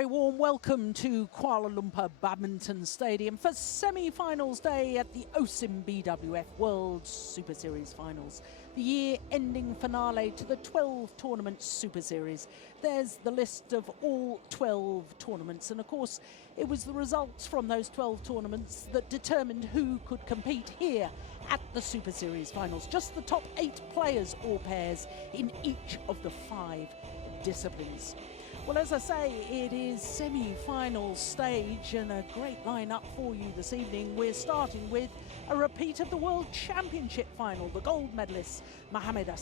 very warm welcome to Kuala Lumpur Badminton Stadium for semi-finals day at the OSIM BWF World Superseries Finals, the year-ending finale to the 12 tournament Super Series. There's the list of all 12 tournaments, and of course it was the results from those 12 tournaments that determined who could compete here at the Super Series Finals. Just the top 8 players or pairs in each of the 5 disciplines. Well, as I say, it is semi-final stage and a great lineup for you this evening. We're starting with a repeat of the World Championship final. The gold medalists Mohammad and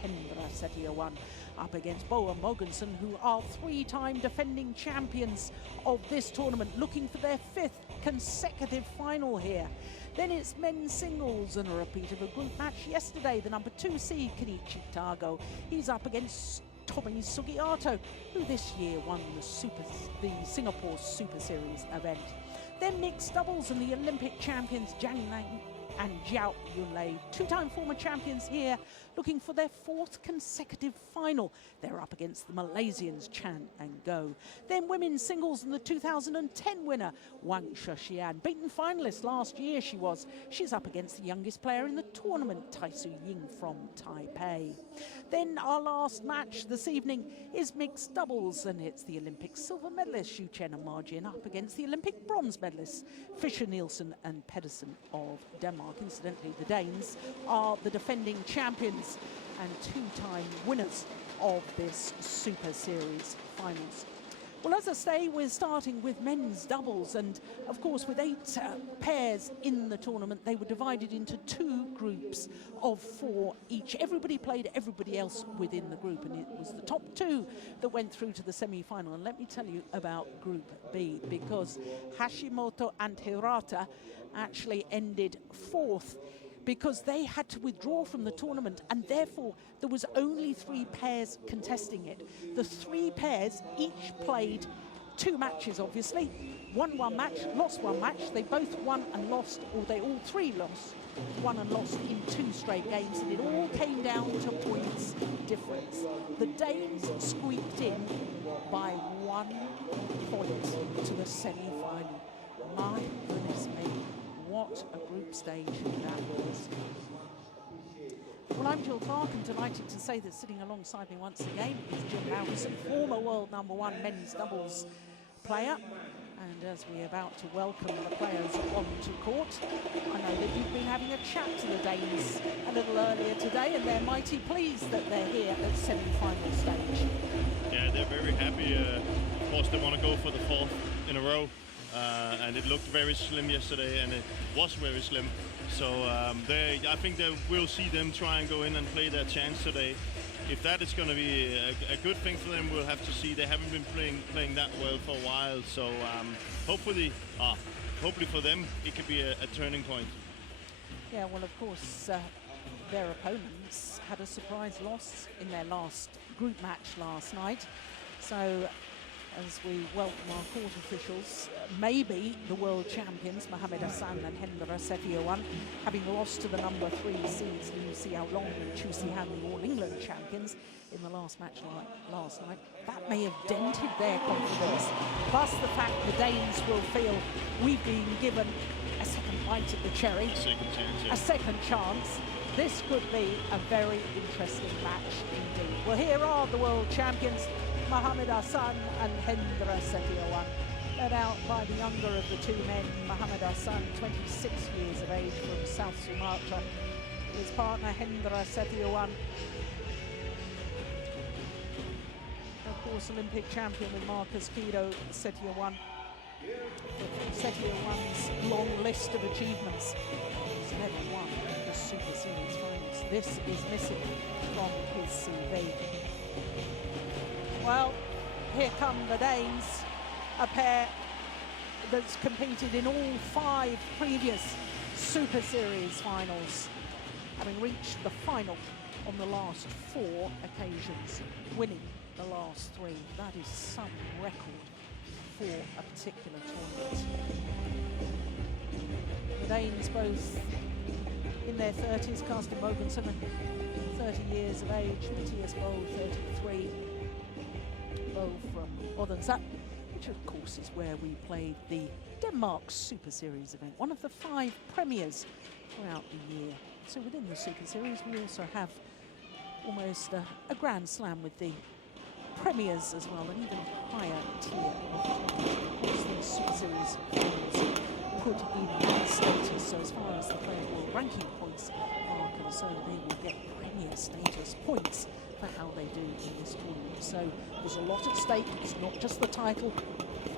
Hendra up against M.Boe and Mogensen, who are 3-time defending champions of this tournament, looking for their 5th consecutive final here. Then it's men's singles and a repeat of a group match yesterday. The number 2 seed, Kenichi Tago, he's up against Tommy Sugiato, who this year won the Singapore Super Series event. Then mixed doubles and the Olympic champions Jiang Nang and Zhao Yunlei, 2-time former champions here, looking for their 4th consecutive final. They're up against the Malaysians Chan and Go. Then women's singles and the 2010 winner Wang Sheshian, beaten finalist last year she's up against the youngest player in the tournament, Taisu Ying from Taipei. Then our last match this evening is mixed doubles, and it's the Olympic silver medalist Xu Chen and Ma Jin up against the Olympic bronze medalists Fischer Nielsen and Pedersen of Denmark. Incidentally, the Danes are the defending champions and 2-time winners of this Super Series Finals. Well, as I say, we're starting with men's doubles, and of course with 8 pairs in the tournament, they were divided into 2 groups of 4 each. Everybody played everybody else within the group, and it was the top 2 that went through to the semi-final. And let me tell you about Group B, because Hashimoto and Hirata actually ended 4th because they had to withdraw from the tournament, and therefore there was only 3 pairs contesting it. The 3 pairs each played 2 matches, obviously. Won 1 match, lost 1 match. They both won and lost, or they all 3 lost, won and lost in 2 straight games, and it all came down to points difference. The Danes squeaked in by 1 point to the semi-final. My goodness me. What a group stage that was. Well, I'm Jill Clark, and delighted to say that sitting alongside me once again is Jim Howson, former world #1 men's doubles player. And as we're about to welcome the players onto court, I know that you've been having a chat to the Danes a little earlier today, and they're mighty pleased that they're here at semi-final stage. Yeah, they're very happy. Of course, they want to go for the 4th in a row. And it looked very slim yesterday, and it was very slim. So I think that we'll see them try and go in and play their chance today. If that is going to be a good thing for them, we'll have to see. They haven't been playing that well for a while, so hopefully for them it could be a turning point. Yeah, well, of course, their opponents had a surprise loss in their last group match last night. So as we welcome our court officials, maybe the world champions Mohammad and H.Setiawan, having lost to the number 3 seeds Liu Xiaolong and Chu Sihan, the All England champions, in the last match last night, that may have dented their confidence. Plus the fact the Danes will feel we've been given a second bite at the cherry, a second chance. This could be a very interesting match indeed. Well, here are the world champions, Mohammad and H.Setiawan, led out by the younger of the 2 men, Mohammad, 26 years of age, from South Sumatra. His partner H.Setiawan, of course, Olympic champion with Marcus Kido. Setiawan's long list of achievements. He's never won the Super Series Finals. This is missing from his CV. Well, here come the Danes, a pair that's competed in all 5 previous Super Series Finals, having reached the final on the last 4 occasions, winning the last 3. That is some record for a particular tournament. The Danes both in their 30s, Carsten Mogensen, 30 years of age, Mathias, 33. M.Boe from Odense. which of course is where we played the Denmark Super Series event, one of the 5 premiers throughout the year. So within the Super Series, we also have almost a Grand Slam with the premiers as well, an even higher tier of tournament. Of course, the Super Series finals put in status, so as far as the players' world ranking points are concerned, they will get premier status points for how they do in this tournament. So there's a lot at stake. It's not just the title,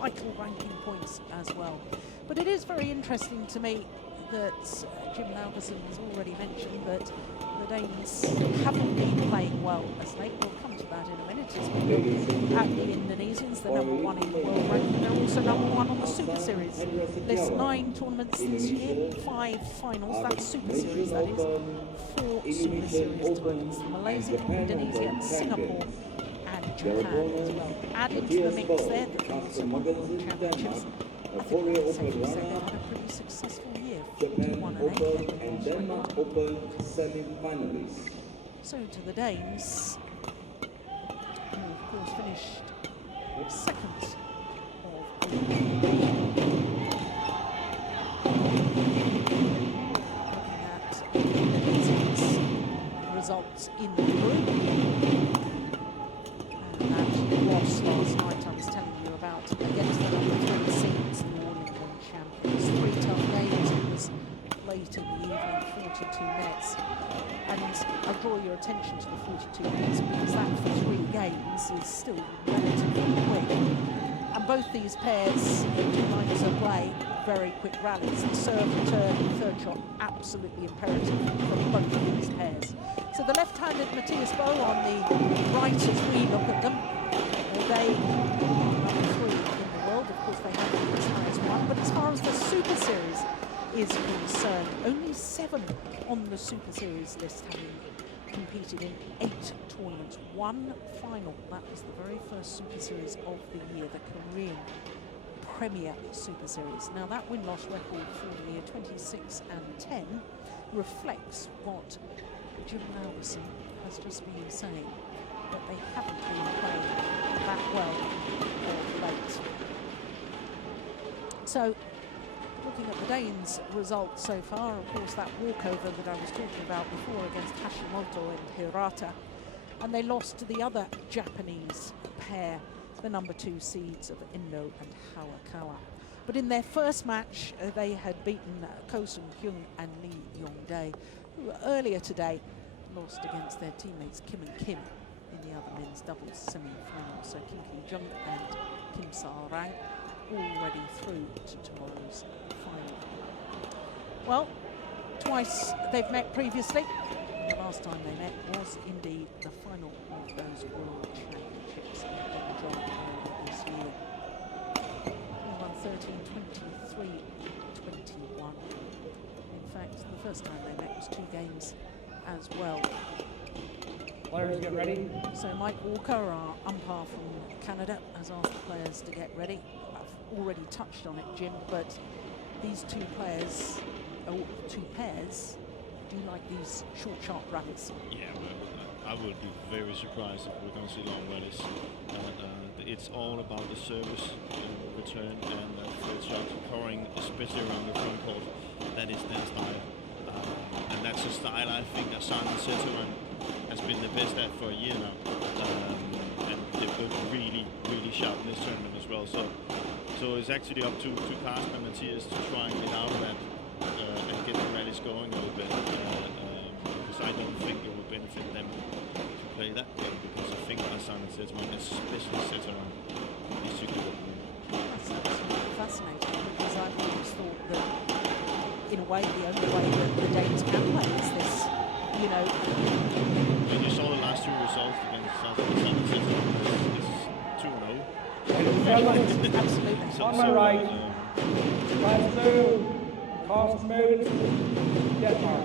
vital ranking points as well. But it is very interesting to me that Jim Lauderson has already mentioned that the Danes haven't been playing well as late. We'll come to that in a minute as we look at the Indonesians. They're #1 in the world ranking. They're also #1 on the Super Series list. 9 tournaments this year, 5 finals. That's Super Series, that is. 4 Super Series titles. Malaysia, Indonesia, Singapore, and Japan as well. Added to the mix there, they also won the World Championships. I think it's safe to say they've had a pretty successful year. 41 and 8. And Denmark Open semi-finalists. So to the Danes, who of course finished second of the looking at Indonesia's results in the group. And that loss last night I was telling you about against the #3 seeds, the All England champions. 3 tough games. It was late in the evening, 42 minutes. And I draw your attention to the 42 minutes because that for 3 games is still relatively quick. And both these pairs, 2 lines of play, very quick rallies. The serve, return, and third shot, absolutely imperative from both of these pairs. So the left-handed Mathias M.Boe on the right as we look at them. They #3 in the world. Of course, they have been as high as 1. But as far as the Super Series is concerned, only 7 on the Super Series list, having competed in 8 tournaments. 1 final. That was the very first Super Series of the year, the Korean Premier Super Series. Now that win-loss record for the year 26 and 10 reflects what Jim Lauderson has just been saying, that they haven't been playing that well of late. So looking at the Danes' results so far, of course, that walkover that I was talking about before against Hashimoto and Hirata, and they lost to the other Japanese pair, the #2 seeds of Endo and Hawakawa. But in their first match, they had beaten Ko Sung-hyun and Lee Yong-dae, who earlier today lost against their teammates Kim and Kim in the other men's doubles semi-final. So Kim Ki-jung and Kim Sa-rang already through to tomorrow's final. Well, twice they've met previously. The last time they met was indeed the final of those World Championships in John earlier this year. They won 13-23, 21. In fact, the first time they met was 2 games as well. Players get ready. So Mike Walker, our umpire from Canada, has asked the players to get ready. I've already touched on it, Jim, but these 2 players, or 2 pairs, do like these short, sharp rallies. Yeah, well, I would be very surprised if we're going to see long rallies. It's all about the service, return, and third shot scoring, especially around the front court. That is their style. And that's a style I think H.Setiawan has been the best at for a year now. And they've looked really, really sharp in this tournament as well. So it's actually up to Carsten and Mathias to try and get out of that and get the rallies going a little bit. Because I don't think it would benefit them to play that game, because I think Ahsan and H.Setiawan, especially H.Setiawan, is too good. That's absolutely fascinating, because I've always thought that, in a way, the only way that the Danes can play is this, you know. When you saw the last 2 results against Ahsan and H.Setiawan, it's 2-0. Absolutely. On my right, class 2, Carsten, Denmark.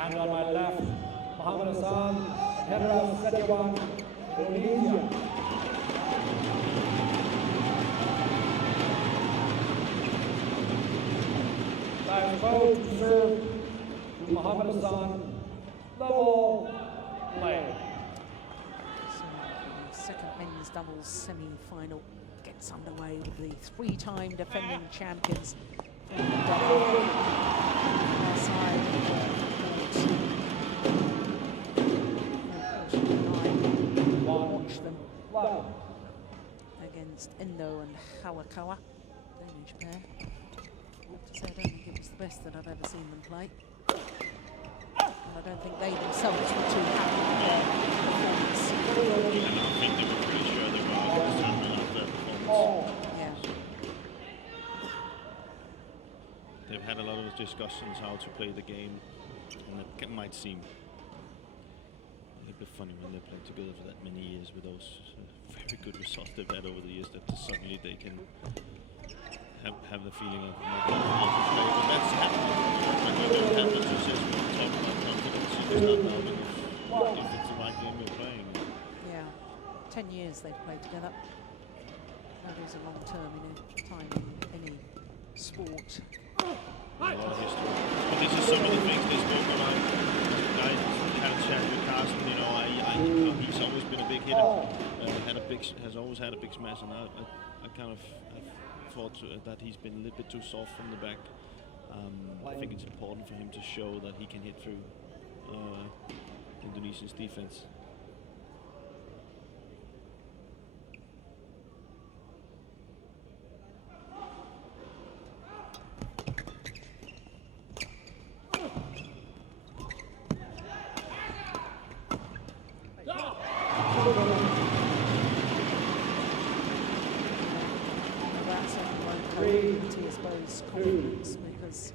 And on my left, M.Ahsan, Hendra, H.Setiawan, Indonesia. Class 4 to serve to Mohammad, level play. So second men's doubles semi-final gets underway with the three-time defending champions from the far side of the court. Watch them against Endo and Hawakawa, Danish pair. I have to say, I don't think it was the best that I've ever seen them play. And I don't think they themselves were too happy with their performance. And I think they were pretty sure they were out of the tournament after their performance. Yeah. They've had a lot of discussions how to play the game, and it might seem a little bit funny when they play together for that many years with those very good results they've had over the years, that suddenly they can have the feeling of not being able to play. But that's happening. When you don't have the success, we talk about confidence. You just not knowing if it's the right game you're playing. Yeah. 10 years they've played together. That is a long time in any sport. A lot of history. But this is some of the things they spoke about. I had a chat with Carsten. You know, he's always been a big hitter. Has always had a big smash, and I kind of thought that he's been a little bit too soft from the back. I think it's important for him to show that he can hit through Indonesia's defense. Mathias' confidence, because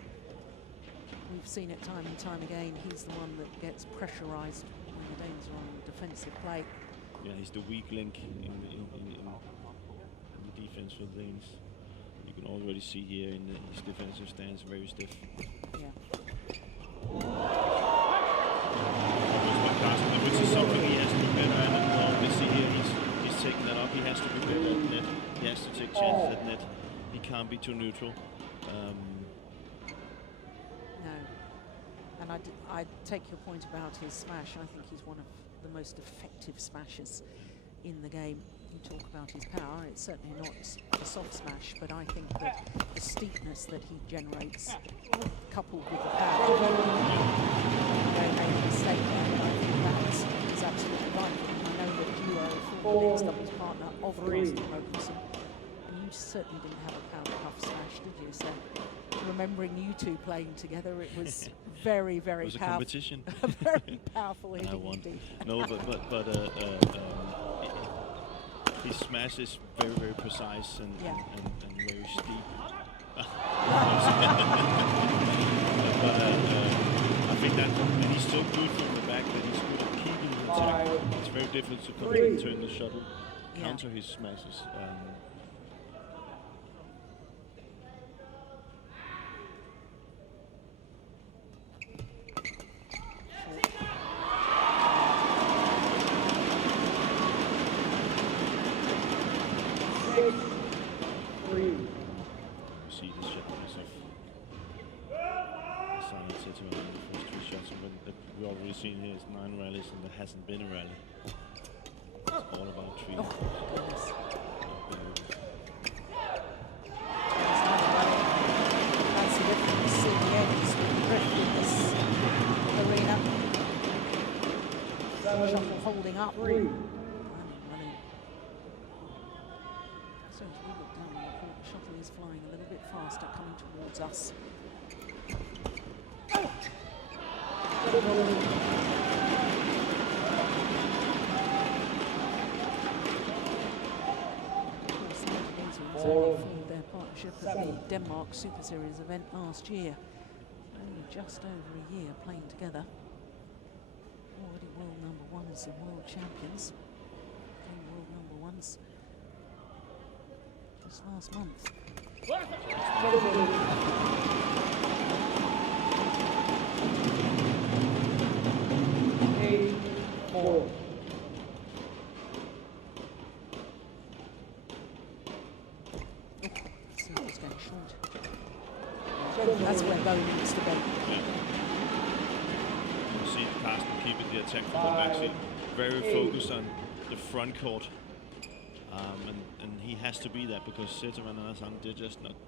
we've seen it time and time again. He's the one that gets pressurised when the Danes are on defensive play. Yeah, he's the weak link in the defense for the Danes. You can already see here in his defensive stance, very stiff. Yeah. Which is something he has to be better at. And obviously here he's taking that up. He has to be better at net. He has to take chances at net. He can't be too neutral. No. And I take your point about his smash. I think he's one of the most effective smashers in the game. You talk about his power, it's certainly not a soft smash, but I think that the steepness that he generates, coupled with the power, don't make a mistake there, but I think that is absolutely right. And I know that you are a former mixed doubles partner of Carsten Mogensen, and you certainly didn't have a power puff smash, did you? So remembering you two playing together, it was very, very powerful. It was a competition. Very powerful hitting I won. indeed. No, but his smash is very, very precise and very steep. But I think that he's so good from the back that he's good at keeping the attack. It's very difficult to come in and turn the shuttle, counter his smashes. See the shot of H.Setiawan in the first three shots, and we've already seen here is 9 rallies and there hasn't been a rally. It's all about 3. Oh, goodness. That's the difference in the ends with the drift in this arena. Shuttle holding up. Running. So as we look down on the court, the shuttle is flying a little bit faster, coming towards us. Formed their partnership at the Denmark Superseries event last year. Only just over a year playing together. Already world number ones and world champions. Became world number ones just last month. 8-4. Circle's going short. That's where Boe needs to be. Yeah. You see Carsten keeping the attack from the backseat. Very focused on the front court And he has to be that because H.Setiawan and M.Ahsan, they're just not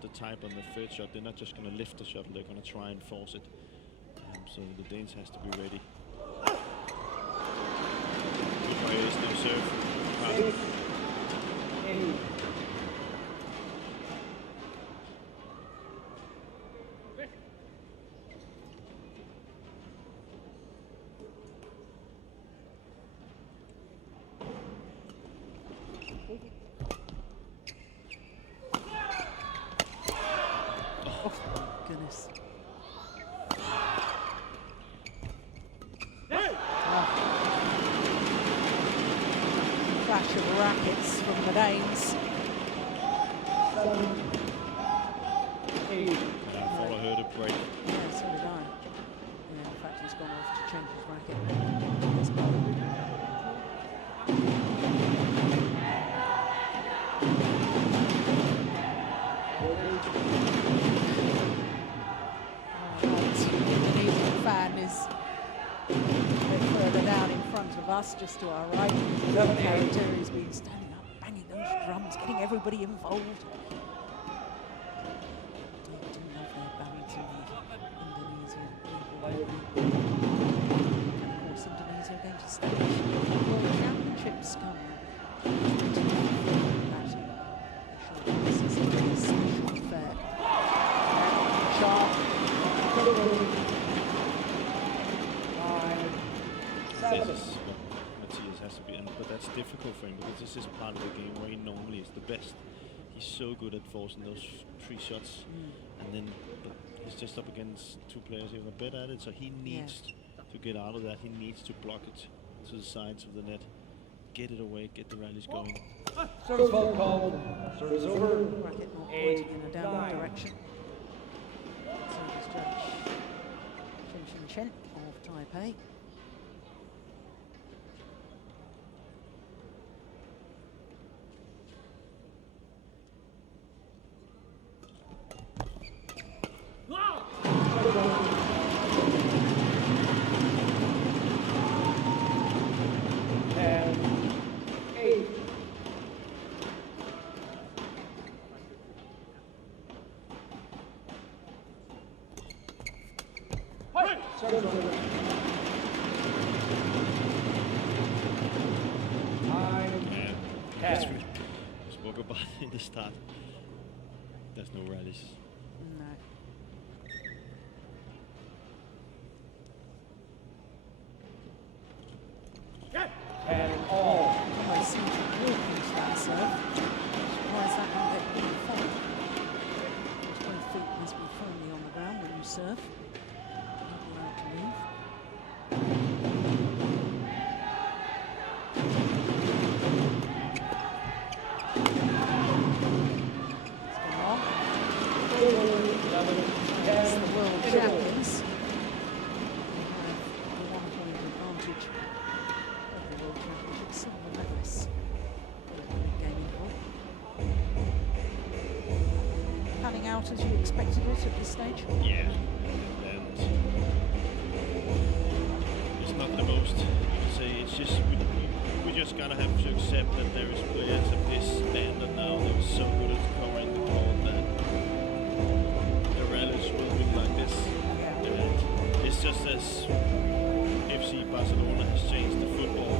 the type on the third shot. They're not just going to lift the shuttle. They're going to try and force it. So the Danes has to be ready. Good raise, no serve. Goodness. Clash of rackets from the Danes. I thought I heard a break. Yeah, so did I. Yeah, in fact, he's gone off to change his racket. Fan is a bit further down in front of us, just to our right. Character has been standing up, banging those drums, getting everybody involved. They do love their badminton, Indonesia people. And of course, Indonesia are going to stage World Championships come. This is a very special affair. Sharp. This is what Mathias has to be, but that's difficult for him because this is part of the game where he normally is the best. He's so good at forcing those 3 shots, and then he's just up against 2 players who are better at it, so he needs to get out of that. He needs to block it to the sides of the net, get it away, get the rallies going. Service fault called. Service over. Racket not pointing in a downward direction. Service judge Chen of Taipei. As we spoke about in the start, there's no rallies. No. And all. Almost seemed to walk into that serve. Surprised that didn't get any fault. Both feet must be firmly on the ground when you serve. Not allowed to move. It's the world champions. They have the 1 point advantage of the World Championship silver medalists. Panning out as you expected it at this stage? Yeah, and it's not the most, you can say, it's just, we just gotta have to accept that there is players of this standard now that are so good at covering the court that the rallies will be like this. And it's just as FC Barcelona has changed the football,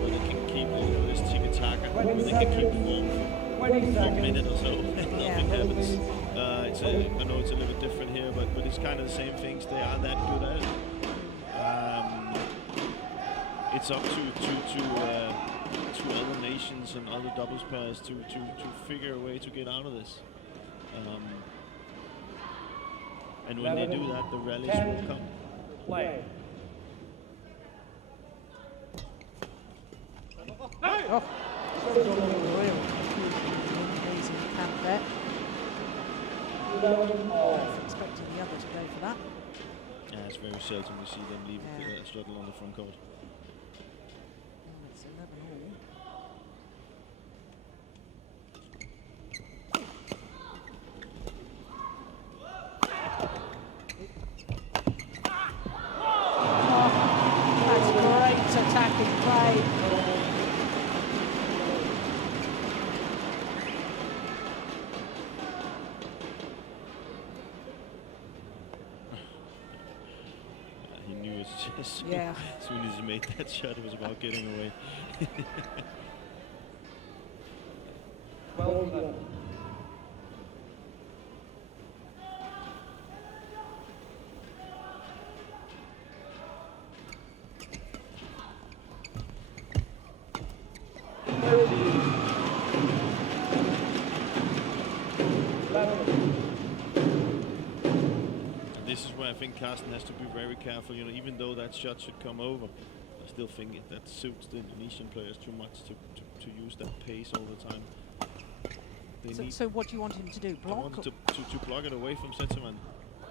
where they can keep all of this tiki-taka, where they can keep the ball for a minute or so and nothing happens. I know it's a little bit different here, but it's kind of the same things. They are that good at it. It's up to other nations and other doubles pairs to figure a way to get out of this. And when they do that, the rallies will come. Play. Oh, real amazing camp there. I was expecting the other to go for that. Yeah, it's very seldom we see them leave a shuttle on the front court. It's 11 all. That's great attacking play. As soon as he made that shot, it was about getting away. Well done. This is where I think Carsten has to be very careful. You know, even though that shot should come over, I still think that suits the Indonesian players too much to use that pace all the time. So what do you want him to do? Block? I want to block it away from H.Setiawan.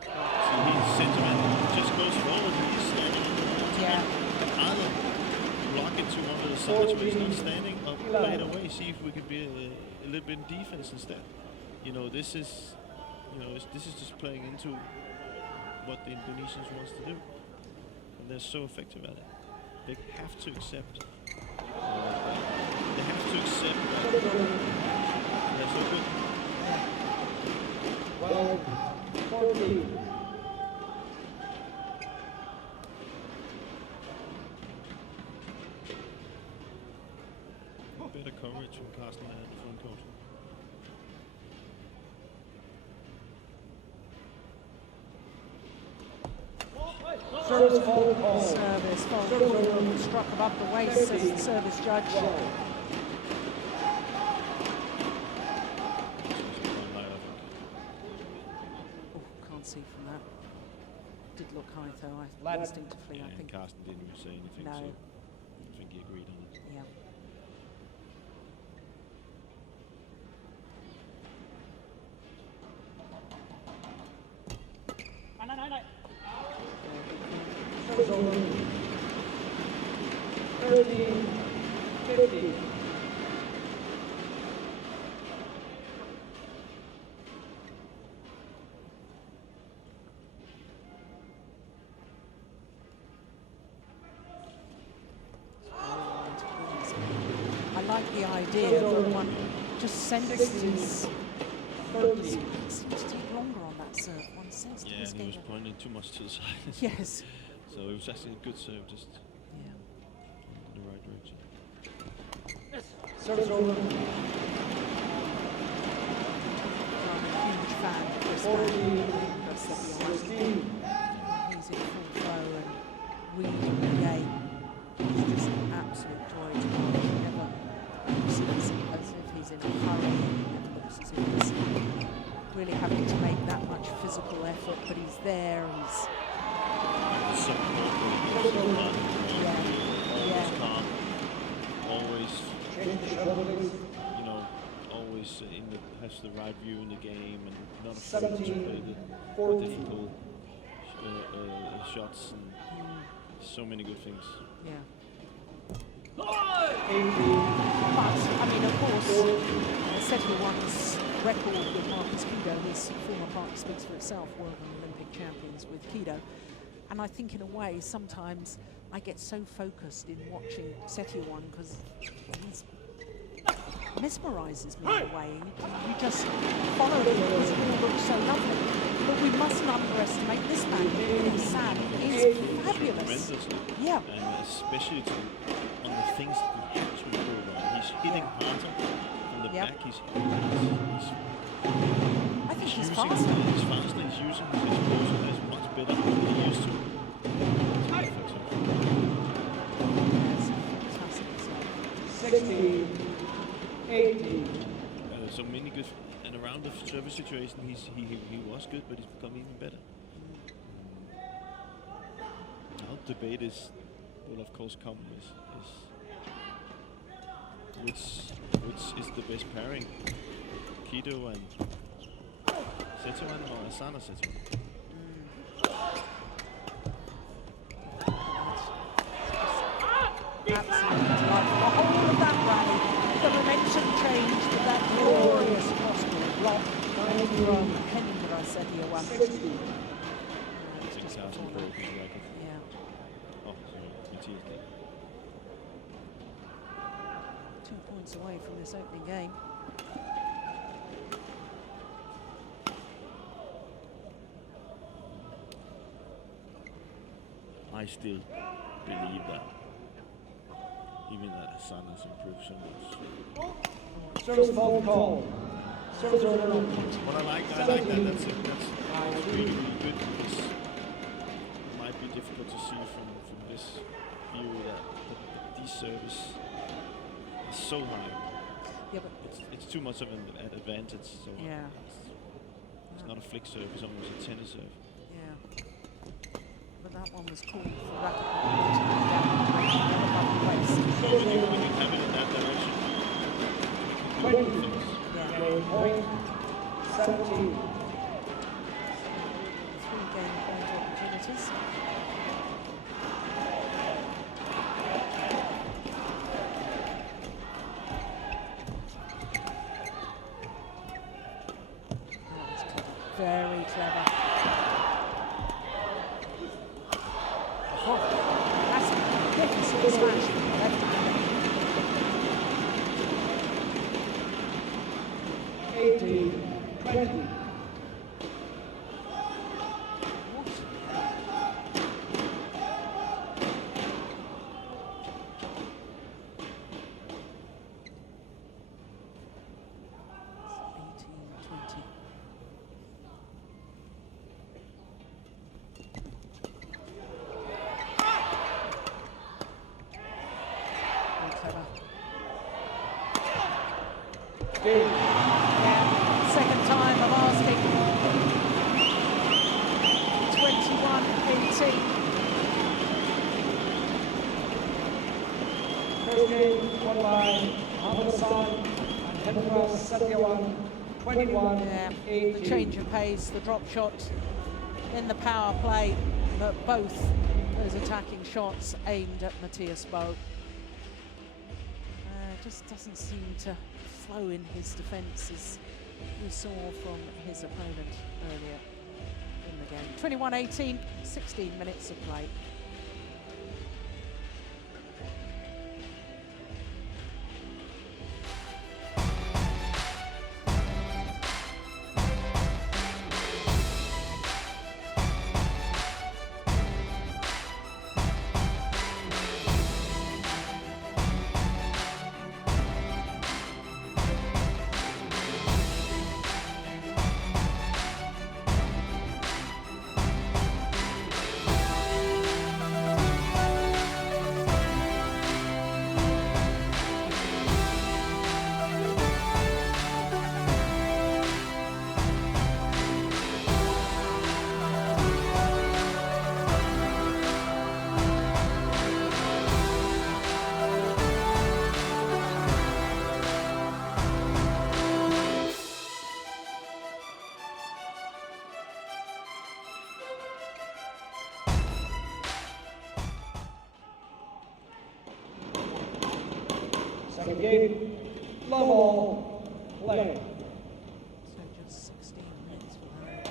See, H.Setiawan just goes forward. He's standing. And either block it to one of the sides where he's not standing, or play it away. See if we could be a little bit in defense instead. You know, this is just playing into what the Indonesians wants to do, and they're so effective at it. They have to accept. They have to accept that they're so good. Well, 40. Better coverage from Carsten at the front court. Service fault call. Service fault. Struck above the waist, says the service judge. Can't see from that. Did look high though, instinctively, I think. Carsten didn't say anything, No. so I think he agreed on it. Yeah. Service over. 30, 50. I like the idea that one just senses. 30. Seems to take longer on that serve. One senses Yeah, and he was pointing too much to the side. Yes. So it was actually a good serve, just Yeah. in the right direction. Service over. I'm a huge fan of this 40, man. H.Setiawan. 16. He's in full flow and reading the game. It's just an absolute joy to watch. He never looks as if he's in a hurry. He never looks as if he's really having to make that much physical effort, but he's there. He's So always yeah. calm, always, Change the shuttle, please. you know, always has the right view in the game and not afraid to play the 40. difficult shots and so many good things. Yeah. 80. But, I mean, of course, H.Setiawan's record with Marcus Kido, his former partner, speaks for itself, world and Olympic champions with Kido. And I think in a way, sometimes I get so focused in watching H.Setiawan because he's mesmerizes me in a way. You just follow him because it all looks so lovely. But we mustn't underestimate this man. M.Ahsan is fabulous. Tremendously. Yeah. And especially on the things that he has to improve on. He's hitting harder from the back. He's I think he's using faster. He's faster. He's using his explosive as much better than he used to. Yes, fantastic as well. 60, 80. So many good, and around the service situation, he was good, but he's become even better. Now the debate will of course come which is the best pairing, Kido and H.Setiawan or M.Ahsan or H.Setiawan. Absolutely delightful. The whole of that rally, the momentum changed with that glorious cross-court block from Hendra H.Setiawan. 60. It's just 6,000 phenomenal. broke his record. Yeah, Oh, sorry, Mathias did. 2 points away from this opening game. I I still believe that. Even that Ahsan has improved so much. Service fault call. Service order on. But I like that. That's really, really good because it might be difficult to see from this view that the service is so high. Yeah, but It's too much of an advantage. So yeah. it's not a flick serve, it's almost a tennis serve. Yeah. But that one was called for racket mobility down the place. When you have it in that direction, you can do things. Game point. 17. 3 game point opportunities. Very clever. Oh, that's a magnificent smash. Left-hander. 18. 20. Yeah, second time of asking. 21-18. First game won by M.Ahsan and Hendra H.Setiawan. 21-18. The change of pace, the drop shot, then the power play, but both those attacking shots aimed at Mathias M.Boe. Just doesn't seem to flow in his defence as we saw from his opponent earlier in the game. 21-18, 16 minutes of play. Second game, love all, play. So just 16 minutes for that.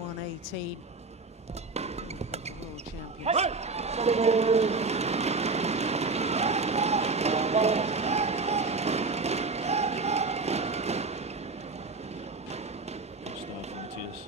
21-18. World champions. Service order. Good start from Mathias.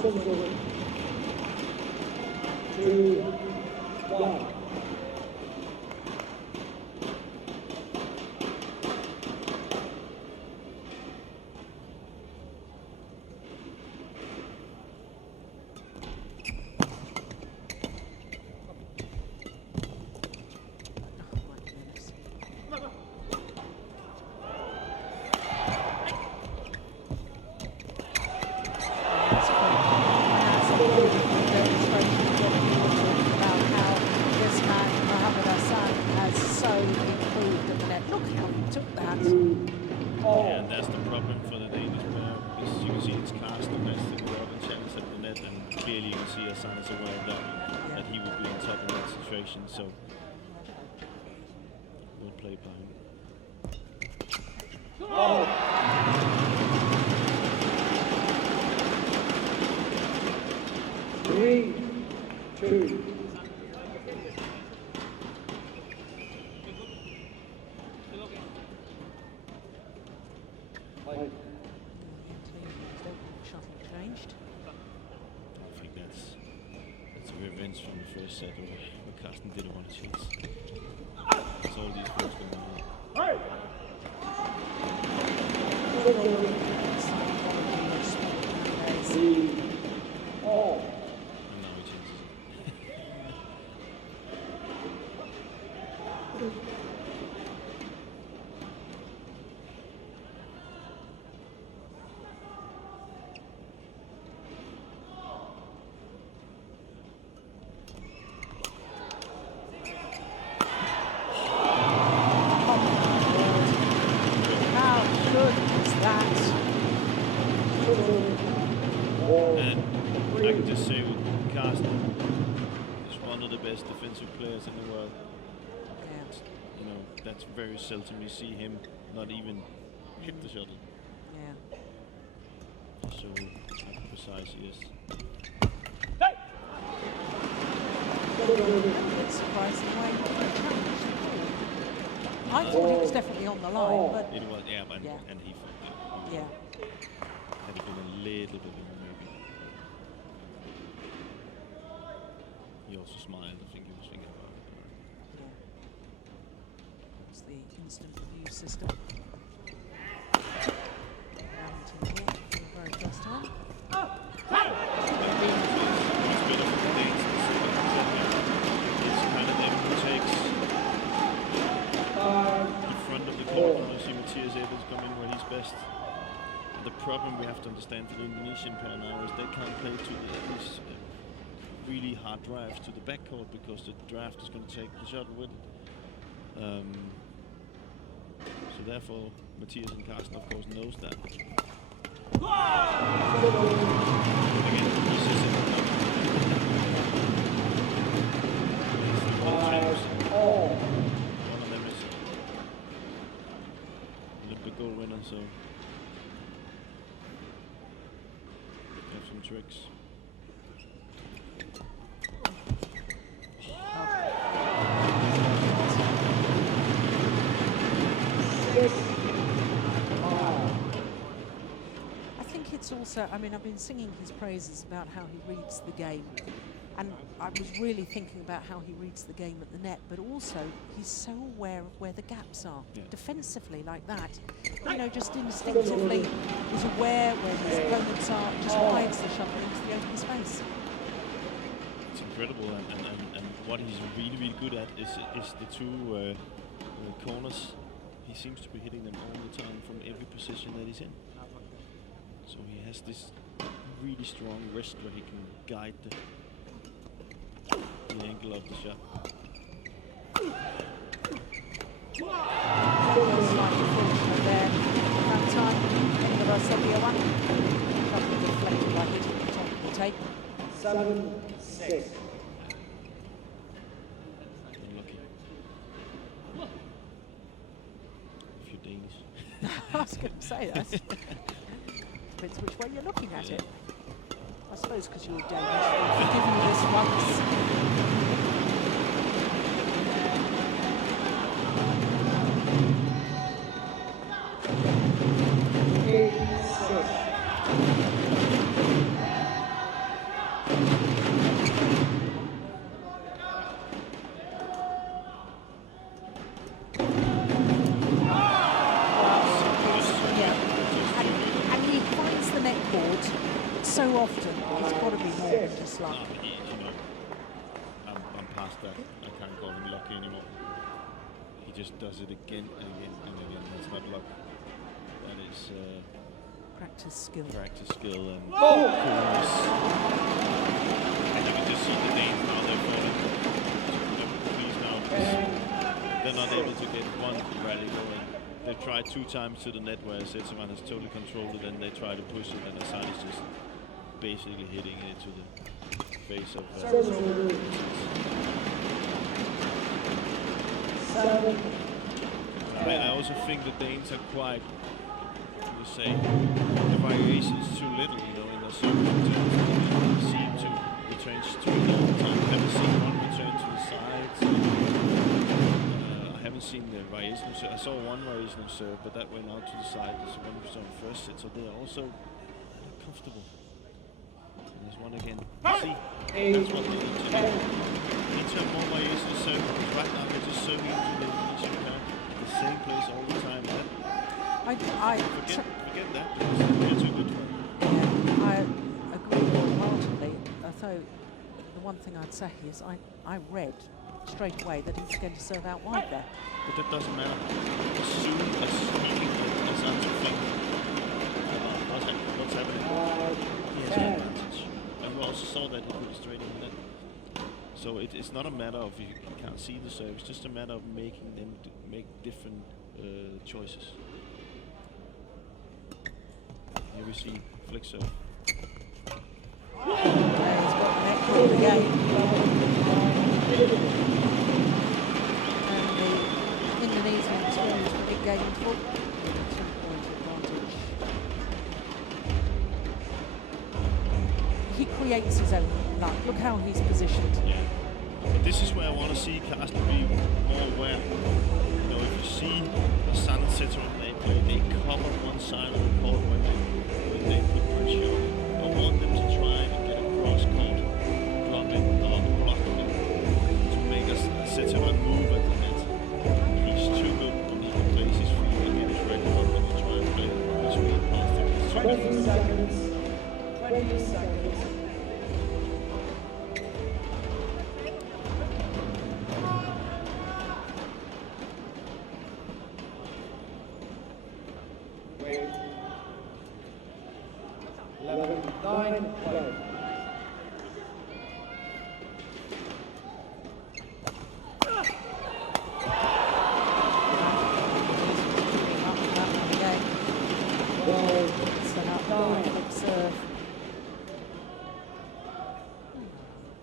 Service order. 2, 1. About how this man, Mohammad, has so improved at the net. Look how he took that. Yeah, and that's the problem for the Danish player because you can see it's Carsten that's the go up and challenge at the net, and clearly you can see Ahsan is aware of that he would be on top of that situation. So we'll play by him. 3-2. Changed. I think that's a revenge from the first set where Carsten didn't want to chase. That's all these points going on. And now he chases it. How good is that? And I can just say with Carsten, he's one of the best defensive players in the world. Yeah. You know, that's very seldom you see him not even hit the shuttle. Yeah. So how precise he is. It's surprising way I thought it was definitely on the line, but It was, yeah, but Yeah. and he fucked it. yeah. Had it been a little bit more maybe. He also smiled. I think he was thinking about it. It's the instant review system. Badminton here for the very first time. It's been a couple days it's kind of them who takes the front of the court when I see Mathias able to come in where he's best. And the problem we have to understand for the Indonesian pair now is they can't play to these really hard drives to the backcourt because the draft is going to take the shuttle with it. So therefore, Mathias and Carsten, of course, knows that. Again, he says it. One of them is Olympic gold winner, so have some tricks. I think it's also, I mean, I've been singing his praises about how he reads the game. And I was really thinking about how he reads the game at the net, but also he's so aware of where the gaps are. Yeah. Defensively like that, you know, just instinctively is aware where his opponents are, just hides the shuttle into the open space. It's incredible, and what he's really, really good at is the two corners. He seems to be hitting them all the time from every position that he's in. So he has this really strong wrist where he can guide the angle of the shot. Slightly fortunate there. That time, H.Setiawan. Shuttle deflected by hitting the top of the tape. 7-6. Unlucky. If you're Danish. I was going to say that. Depends which way you're looking at it. I suppose because you're Danish, we'll forgive you this once. So often, it's got to be more than just luck. You know, I'm past that. I can't call him lucky anymore. He just does it again and again and again. That's not luck. That is Practice skill. practice, skill, and coolness. And you can just see the Danes now. They're falling. Please now, because they're not able to get one rally going. They tried 2 times to the net where H.Setiawan has totally controlled it, and they try to push it, and Ahsan is just basically hitting it to the face of I also think the Danes are quite, you say, the variation is too little, you know, in the service returns. They seem to return straight all the time. I haven't seen one return to the sides. I haven't seen the variation of serve. I saw one variation of serve, but that went out to the side. There's one was on the first set, so they're also comfortable. And there's one again. See, that's what they need to do. They need to have more variation of serve. Right now they're just serving into the same place all the time. Forget that. They're too good for it. Yeah, I agree wholeheartedly. So the one thing I'd say is I read straight away that he's going to serve out wide there. But that doesn't matter. As soon as he starts to think about what's happening, he has an advantage. And we also saw that he put it straight in the net. So it's not a matter of you can't see the serve, it's just a matter of making them make different choices. Here we see flick serve. He's got the net call again. And the Indonesians goes for big game full. 2-point advantage. He creates his own luck. Look how he's positioned. Yeah. But this is where I want to see Carsten be more aware. You know, if you see H.Setiawan and Hendra play, they cover one side of the court when they put pressure on it. I want them to try and get across court, block it, to make H.Setiawan move at the net. He's too good when he can place his feet and get his ready for when he try and play between past 20 seconds. Wait. 11, 9, 12.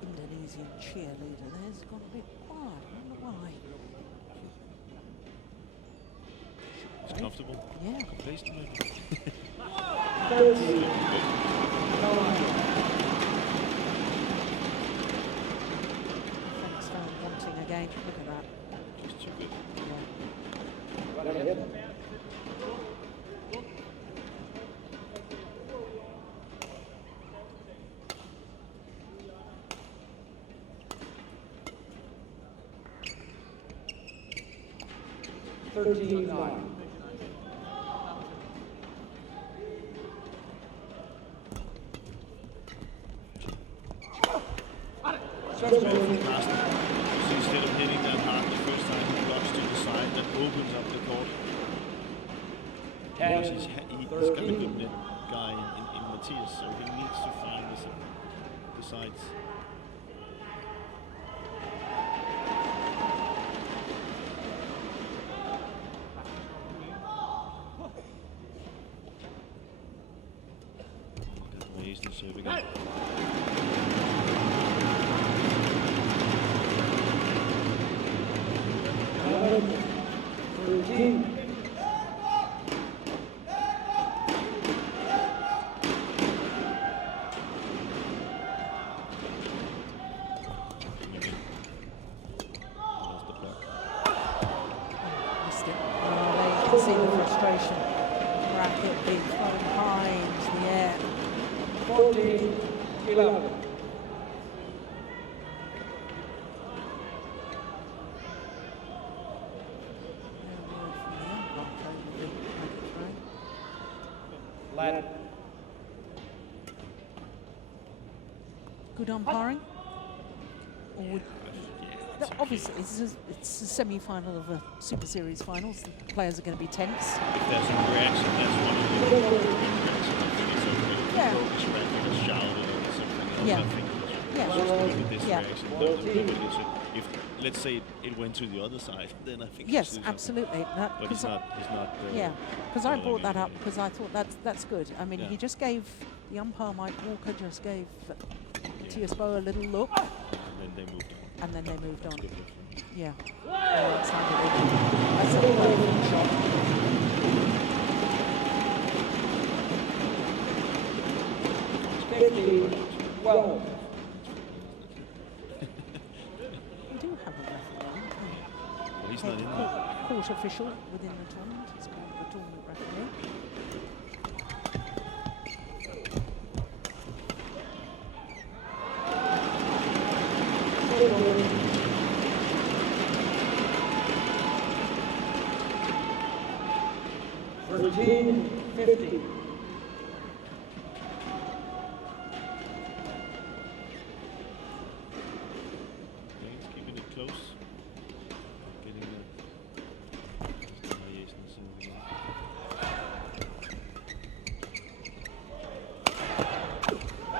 Indonesian cheerleader there's gone a bit quiet. I wonder why. It's comfortable. Yeah. Complacent maybe. 30. Thanks for wanting again. Look at that. Just too good. Yeah. Right ahead. Thirteen, 9. Carsten. So instead of hitting that hard the first time, he blocks to the side, that opens up the court. Because he's got a good net guy in Mathias, so he needs to find the sides. He's the serve again. See the frustration. Racket being thrown high into the air. 14, 11. Lad. Good umpiring? Or would obviously, it's a semi-final of a Super Series finals. The players are going to be tense. If there's a reaction, that's one of the reactions. Yeah. If let's say it went to the other side, then I think yes, absolutely. But it's not. Yeah, because I brought that up because I thought that's good. I mean, he just gave the umpire Mike Walker just gave Mathias Boe a little look. And then they moved on. And then they moved on. Good referee. Yeah. That's a perfect shot. 12. We do have a referee. Well, he's not in there. Court official within the tournament. He's part of the tournament referee. 13-50. He's keeping it close. Getting the variations in the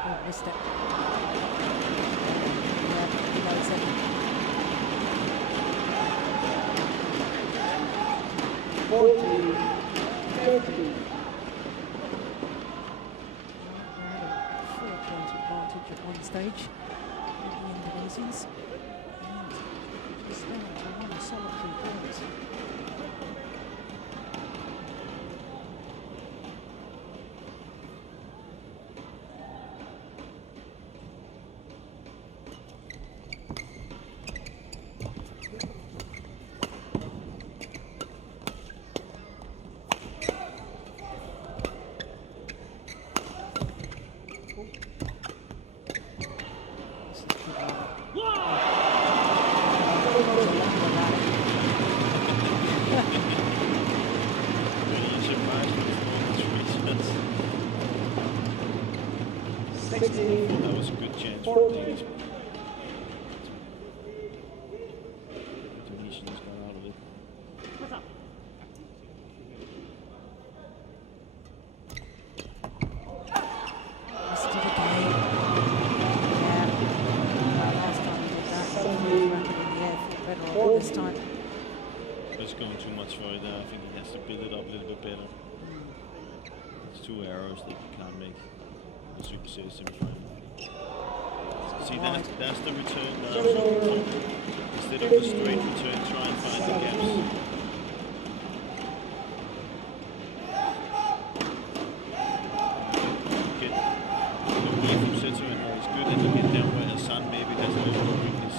Oh, missed it. Yeah, that's it. 40-50. 4-point advantage at one stage with the Indonesians. And just down to one solitary point. That was a good chance for the Indonesians got out of it. Missed it again. Yeah. Last time he did that, he was racket in the air. Felt better off this time. It's going too much for it there. I think he has to build it up a little bit better. It's 2 arrows that he can't make the Super Series semi-final. See, that's the return now. Instead of the straight return, try and find the gaps. Get away from H.Setiawan, it's good, and to get down where Ahsan maybe has a little more weakness.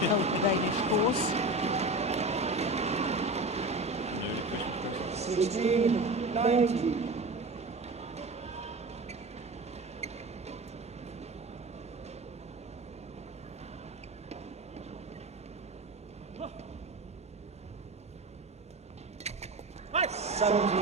Held the Danish course. 16-90. H.Setiawan.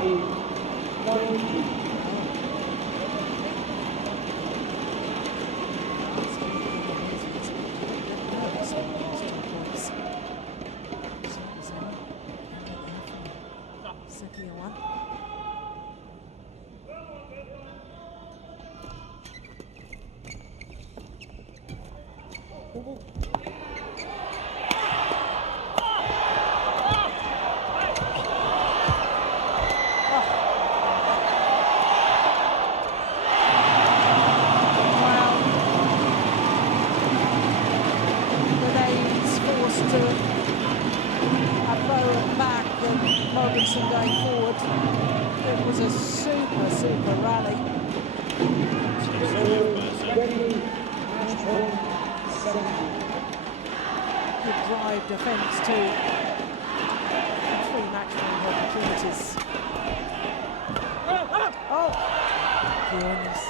Mogensen going forward. It was a super rally. Ready, match point, 70. Good drive defence too. 3 match point opportunities. Oh, goodness.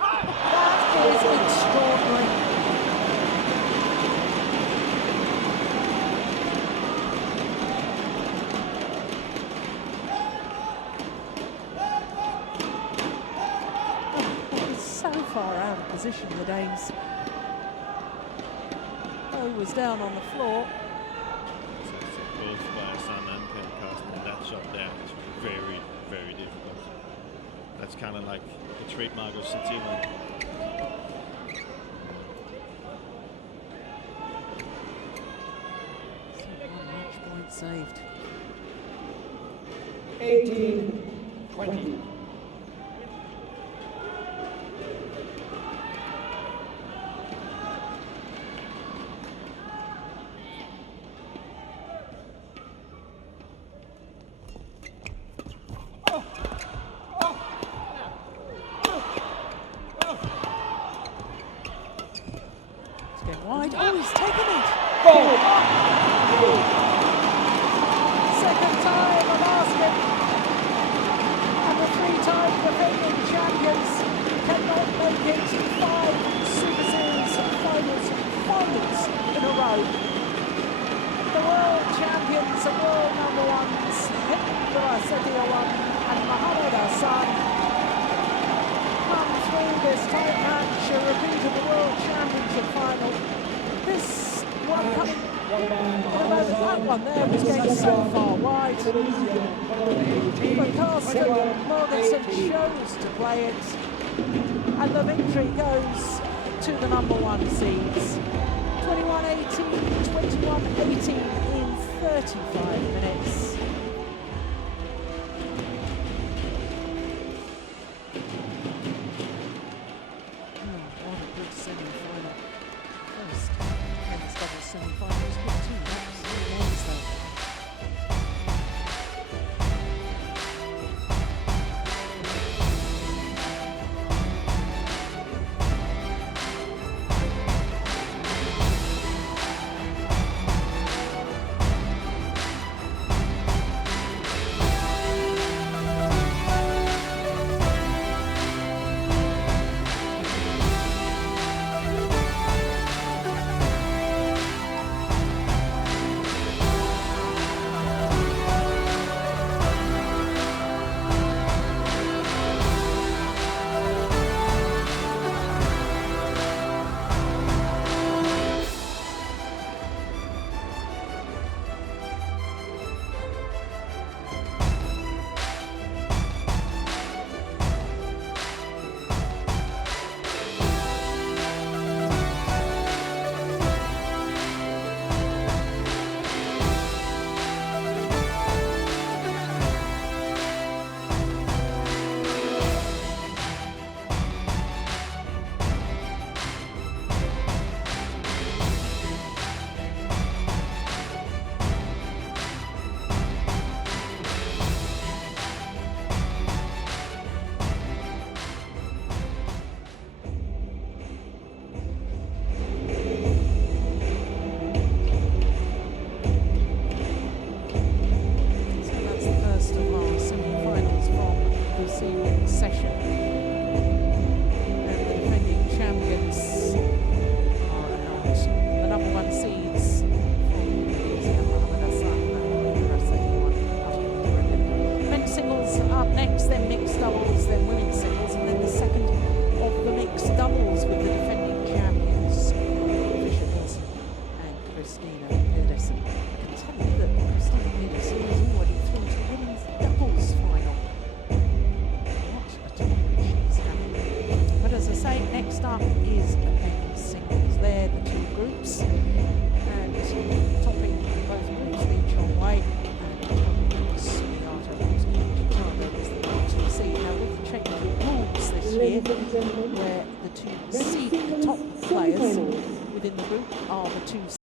That is extraordinary. So far out of position, the Danes. Boe was down on the floor. Both M.Ahsan and Carsten, and that shot there is very, very difficult. That's kind of like the trademark of C.Mogensen. So 1 match point saved. 18-20. Wide. Oh, he's taken it! Second time of asking. And the 3-time defending champions cannot make it 5 Super Series finals in a row. The world champions and world number ones, Hendra, H.Setiawan and Mohammad come through this tight match, a repeat of the World Championship final. This one coming, that one there was getting so far wide. But Carsten Mogensen chose to play it, and the victory goes to the number 1 seeds. 21-18, 21-18 in 35 minutes. Semi-final. First men's doubles semi-finals with 2 laps on Wednesday. Where the 2 seed, the top players within the group are the 2